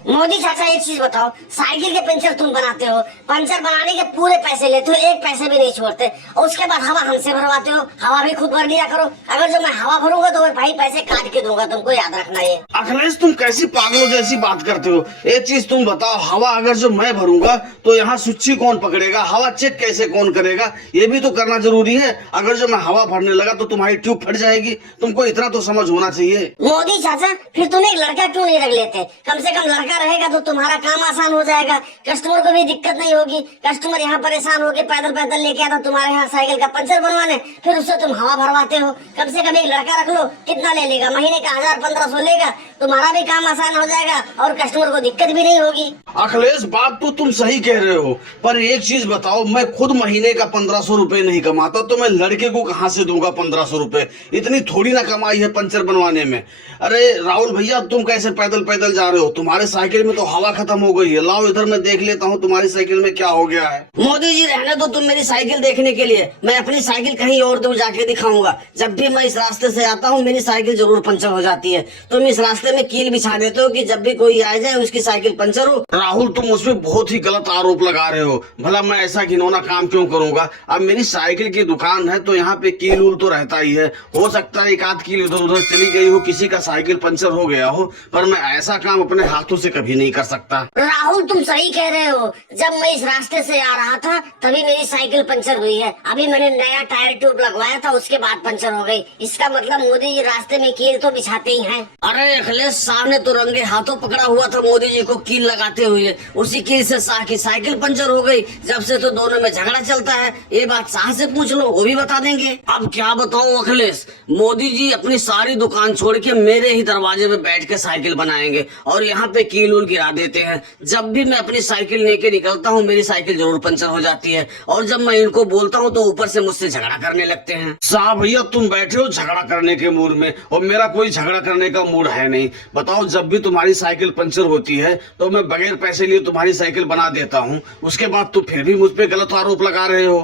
मोदी चाचा एक चीज बताओ, साइकिल के पंचर तुम बनाते हो, पंचर बनाने के पूरे पैसे लेते हो, एक पैसे भी नहीं छोड़ते, और उसके बाद हवा हमसे भरवाते हो। हवा भी खुद भर लिया करो। अगर जो मैं हवा भरूंगा तो मैं भाई पैसे काट के दूंगा, तुमको याद रखना ये। अखिलेश तुम कैसी पागलों जैसी बात करते हो। एक चीज तुम बताओ, हवा अगर जो मैं भरूंगा तो यहाँ सुच्ची कौन पकड़ेगा, हवा चेक कैसे कौन करेगा, ये भी तो करना जरूरी है। अगर जो मैं हवा भरने लगा तो तुम्हारी ट्यूब फट जाएगी। तुमको इतना तो समझ होना चाहिए। मोदी चाचा फिर तुम एक लड़का क्यों नहीं रख लेते? कम से कम लड़का रहेगा तो तुम्हारा काम आसान हो जाएगा, कस्टमर को भी दिक्कत नहीं होगी। कस्टमर यहाँ परेशान होके पैदल पैदल लेके आता तुम्हारे यहाँ साइकिल का पंचर बनवाने, फिर उससे तुम हवा भरवाते हो। कम से कम एक लड़का रख लो, कितना ले लेगा? महीने का 1000-1500 लेगा, तुम्हारा भी काम आसान हो जाएगा और कस्टमर को दिक्कत भी नहीं होगी। अखिलेश बात तो तुम सही कह रहे हो, पर एक चीज बताओ, मैं खुद महीने का 1500 रुपए नहीं कमाता तो मैं लड़के को कहाँ से दूंगा 1500 रुपए? इतनी थोड़ी ना कमाई है पंचर बनवाने में। अरे राहुल भैया, तुम कैसे पैदल पैदल जा रहे हो? तुम्हारे साइकिल में तो हवा खत्म हो गई है। लाओ इधर मैं देख लेता हूँ तुम्हारी साइकिल में क्या हो गया है। मोदी जी रहने दो तुम मेरी साइकिल देखने के लिए, मैं अपनी साइकिल कहीं और दूर जाके दिखाऊंगा। जब भी मैं इस रास्ते से आता हूँ मेरी साइकिल जरूर पंचर हो जाती है। तुम इस रास्ते में कील बिछा देते हो कि जब भी कोई आ जाए उसकी साइकिल पंचर हो। राहुल तुम उसमें बहुत ही गलत आरोप लगा रहे हो। भला मैं ऐसा घिनौना काम क्यों करूंगा? अब मेरी साइकिल की दुकान है तो यहाँ पे कील उल तो रहता ही है। हो सकता है एक आध कील इधर उधर चली गई हो, किसी का साइकिल पंचर हो गया हो, पर मैं ऐसा काम अपने हाथों से कभी नहीं कर सकता। राहुल तुम सही कह रहे हो, जब मैं इस रास्ते से आ रहा था तभी मेरी साइकिल पंचर हुई है। अभी मैंने नया टायर ट्यूब लगवाया था, उसके बाद पंचर हो गई। इसका मतलब मोदी जी रास्ते में कील तो बिछाते ही हैं। अरे अखिलेश साहब ने तो रंगे हाथों पकड़ा हुआ था मोदी जी को कील लगाते हुए, उसी कील से शाह की साइकिल पंचर हो गई। जब से तो दोनों में झगड़ा चलता है। ये बात शाह से पूछ लो, वो भी बता देंगे। अब क्या बताऊं अखिलेश, मोदी जी अपनी सारी दुकान छोड़ के मेरे ही दरवाजे पे बैठ के साइकिल बनाएंगे और यहाँ पे कील उल गिरा देते हैं। जब भी मैं अपनी साइकिल लेके निकलता हूँ मेरी साइकिल जरूर पंचर हो जाती है, और जब मैं इनको बोलता हूँ तो ऊपर से मुझसे झगड़ा करने लगते हैं। साहब भैया तुम बैठे हो झगड़ा करने के मूड में, और मेरा कोई झगड़ा करने का मूड है नहीं। बताओ, जब भी तुम्हारी साइकिल पंचर होती है तो मैं बगैर पैसे लिए तुम्हारी साइकिल बना देता हूँ, उसके बाद तुम फिर भी मुझ पे गलत आरोप लगा रहे हो।